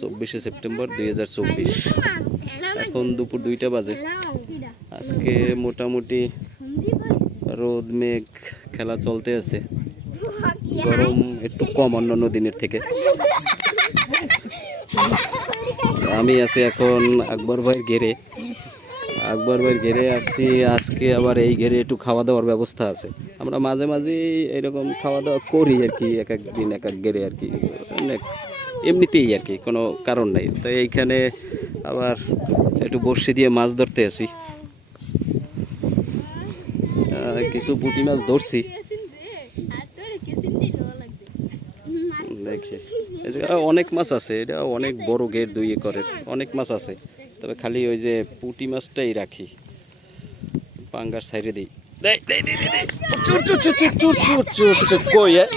চব্বিশে সেপ্টেম্বর দুই হাজার চব্বিশ। এখন দুপুর দুইটা বাজে। আজকে মোটামুটি রোদ, মেঘ, খেলা চলতে আছে। গরম একটু কম অন্যান্য দিনের থেকে। আমি আছি এখন আকবর ভাইয়ের ঘেরে। আকবর ভাইয়ের ঘেরে আসছি আজকে আবার এই ঘেরে একটু খাওয়া দাওয়ার ব্যবস্থা আছে। আমরা মাঝে মাঝে এরকম খাওয়া দাওয়া করি আর কি, এক এক দিন এক এক ঘেরে আর কি। অনেক এমনিতেই আর কি কোনো কারণ নাই। তো এইখানে আবার একটু বড়শি দিয়ে মাছ ধরতে আসি। কিছু পুঁটি মাছ ধরছি। অনেক মাছ আছে এটা অনেক বড় গেট দুই একরের অনেক মাছ আছে। তবে খালি ওই যে পুঁটি মাছটাই রাখি। পাঙ্গার সাইডে দিই। কই হ্যাঁ,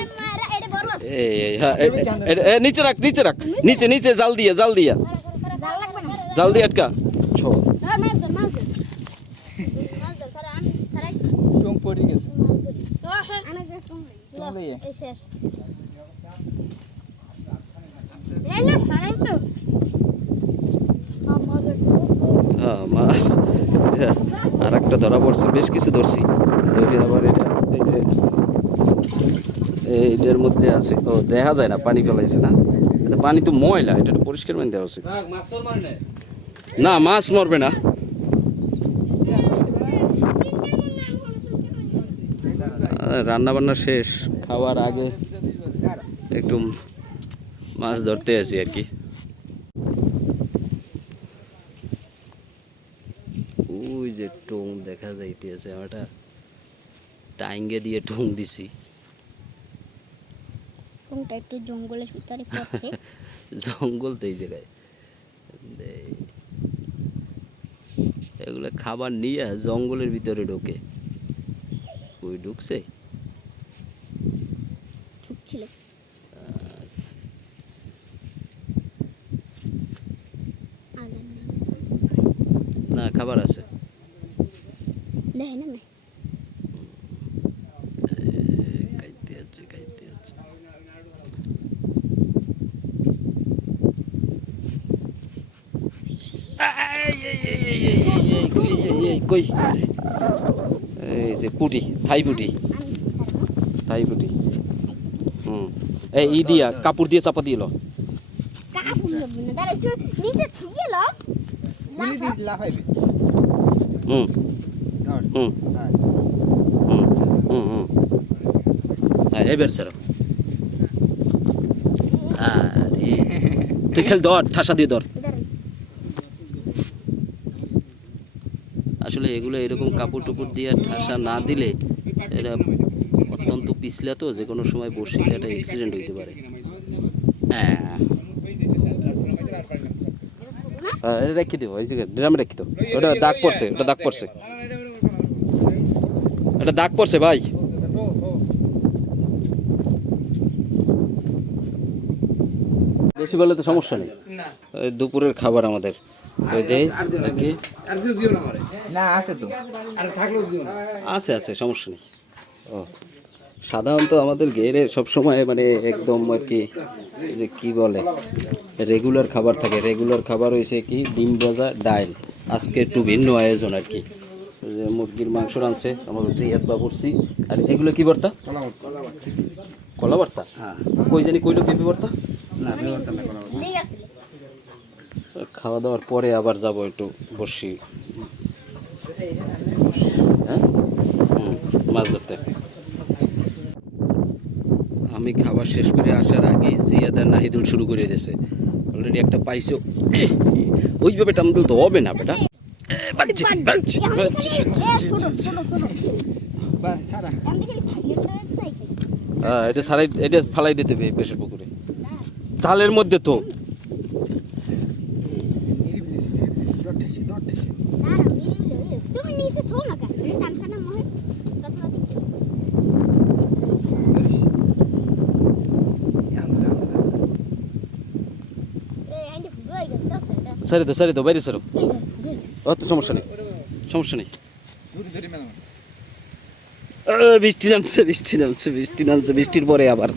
নিচে রাখ নিচে রাখ। নিচে নিচে জাল দিয়া জাল দিয়া। জাল দিয়ে আটকা। ছো। পড়ে গেছে। হ্যাঁ মাছ আর একটা ধরা পড়ছে বেশ কিছু ধরছি। ধরে আবার এটা এই যে। এইটার মধ্যে আছে। ও দেখা যায় না পানি ফেলাইছে না। পানি তো ময়লা এটা পরিষ্কার মানে দেওয়া উচিত। না মাছ মরবে না। রান্না বান্না শেষ খাওয়ার আগে একটু মাছ ধরতে আছি আর কি। ওই যে টং দেখা যাইতেছে আমরা টাইঙ্গে দিয়ে টং দিছি। কোনটা একটু জঙ্গলের ভিতরে পড়ছে। জঙ্গল তো এই জায়গায়। এগুলো খাবার নিয়ে জঙ্গলের ভিতরে ঢোকে। ওই ঢুকছে? ঢুকছিল। না খাবার আছে। দেখে না খাইতে আছে খাইতে আছে কই? এই যে পুটি, থাই পুটি। থাই পুটি। হুম। এই ই দিয়া, কাপড় দিয়ে চাপা দিয়ে লো। খেল ধর, ঠাসা দিয়ে ধর। আসলে এগুলো এরকম কাপড় টুকুর দিয়ে ঠাসা না দিলে এটা অত্যন্ত পিছলা তো যে কোনো সময় বর্ষিতে একটা অ্যাক্সিডেন্ট হইতে পারে। হ্যাঁ। হ্যাঁ, এটা রেখে দিও ওই জায়গায় ড্রামে রেখে দিও। ওটা দাগ পড়ছে ওটা দাগ পড়ছে। এটা দাগ পড়ছে ভাই। বেশি বলে তো সমস্যা নেই। দুপুরের খাবার আমাদের। আছে তো। আছে আছে সমস্যা নেই। ও সাধারণত আমাদের গেরে সবসময় মানে একদম আর কি যে কি বলে রেগুলার খাবার থাকে। রেগুলার খাবার হয়েছে কি? ডিম ভাজা ডাইল। আজকে একটু ভিন্ন আয়োজন আর কি। ওই যে মুরগির মাংস রাঁধছে আমার জিয়াত বা করছি আর এগুলো কি বার্তা কলা বার্তা হ্যাঁ। কই জানি কইলো পেঁপে বার্তা না পেঁপে ভর্তা না কলা ভর্তা। ঠিক আছে খাওয়া দাওয়ার পরে আবার যাব একটু বসি। হ্যাঁ? মাছ ধরতে। আমি খাবার শেষ করে আসার আগে জিয়াদা নাহিদুল শুরু করে দিয়েছে। অলরেডি একটা পাইছো। ওইভাবে টামদুল তো হবে না বেটা। হ্যাঁ এটা সারাই এটা ফালাই দিতে হবে পেশের পুকুরে তালের মধ্যে তো তুমি নিচে থো না কেন টানছে না মনে কথা দেখি এই আইন্দে ফুটো হয়ে গেছে সেটা সারি তো সারি তো বাইরে সারো অত সমস্যা নেই সমস্যা নেই। বৃষ্টি নামছে বৃষ্টি নামছে বৃষ্টি নামছে বৃষ্টির পরে আবার।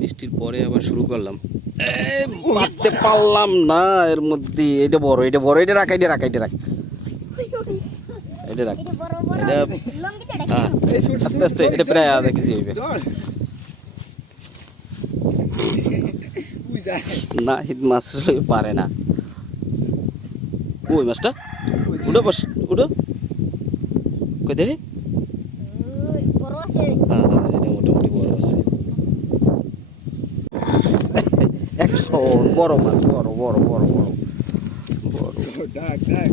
বৃষ্টির পরে আবার শুরু করলাম। মারতে পারলাম না এর মধ্যে এটা বড় এটা বড় এটা রাখ এটা রাখ এটা রাখ। এটা রাখ। এটা হ্যাঁ আস্তে আস্তে এটা প্রায় আধা কেজি হইবে নাহিদ মাছ পারে না। ওই মাছটা? উঠো বস উঠো। কই দেখি? ওই বড় আছে। হ্যাঁ হ্যাঁ একশো বড় মাছ বড় বড় বড় বড় বড়। ডাক ডাক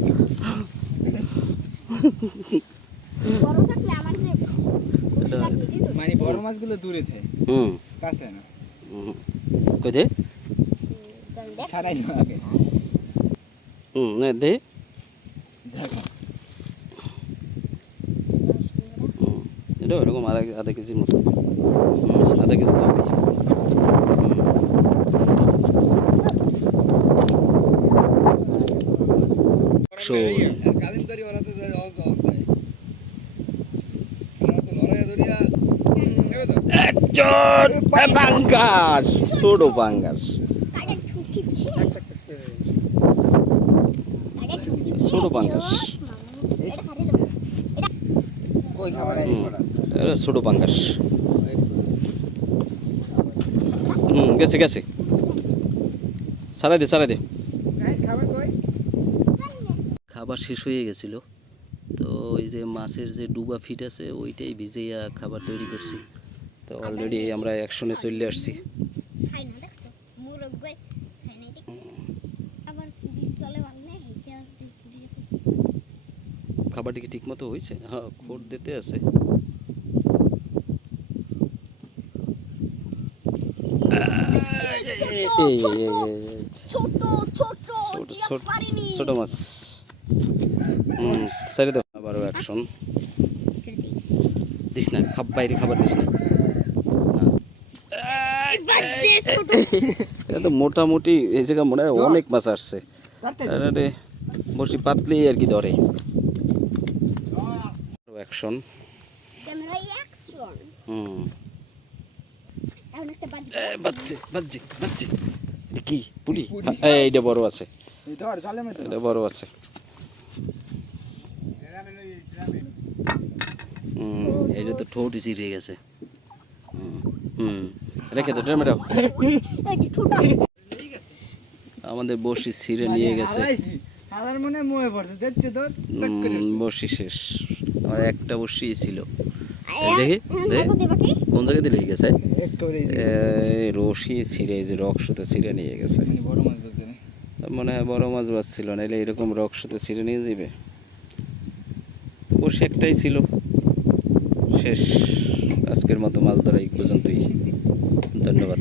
মানে বড় মাছগুলো দূরে থাকে হুম। কাছে না। হুম। কই দেখ? ছাড়াই না আগে। হুম নে দে। এটা ওরকম আধা আধা কেজির মতো। আধা কেজি একজন পাঙ্গাস ছোট পাঙ্গাস। ছোট পাঙ্গাস। ছোট পাঙ্গাস। হুম গেছে গেছে। সারা দে সারা দে। খাবার শেষ হয়ে গেছিল। তো ওই যে মাছের যে ডুবা ফিট আছে ওইটাই ভিজাইয়া খাবার তৈরি করছি। তো অলরেডি আমরা একশনে চলে আসছি খাই না দেখছ মুরগ গই খাই নাই দেখ আবার বীজ তলে বানলে হেইটা যে কুড়ি আছে খাবারটি কি ঠিক মতো হয়েছে হ্যাঁ খোট দিতে আছে। ছোট মাছ হুম ছেড়ে আবারও অ্যাকশন দিস না খাব বাইরে খাবার দিস না এটা তো মোটামুটি এই জায়গা মনে হয় অনেক মাছ আসছে বসি পাতলি আর কি ধরে অ্যাকশন হুম কি এইটা বড় আছে ধর জালে মতো এটা বড় আছে হুম এটা তো ঠোঁট গেছে হুম হুম রেখে তো আমাদের বসি ছিঁড়ে নিয়ে গেছে আমার পড়ছে দেখছে তোর টক বসি শেষ একটা বসি ছিল। দেখি কোন জায়গায় দিলে গেছে? রশি ছিঁড়ে যে রক সুতো ছিঁড়ে নিয়ে গেছে। মানে বড় মাছ মনে হয় বড় মাছ বাজছিল না এলে এরকম রক সুতো ছিঁড়ে নিয়ে যাবে তো বসে একটাই ছিল। শেষ। আজকের মতো মাছ ধরা এই পর্যন্তই। ধন্যবাদ।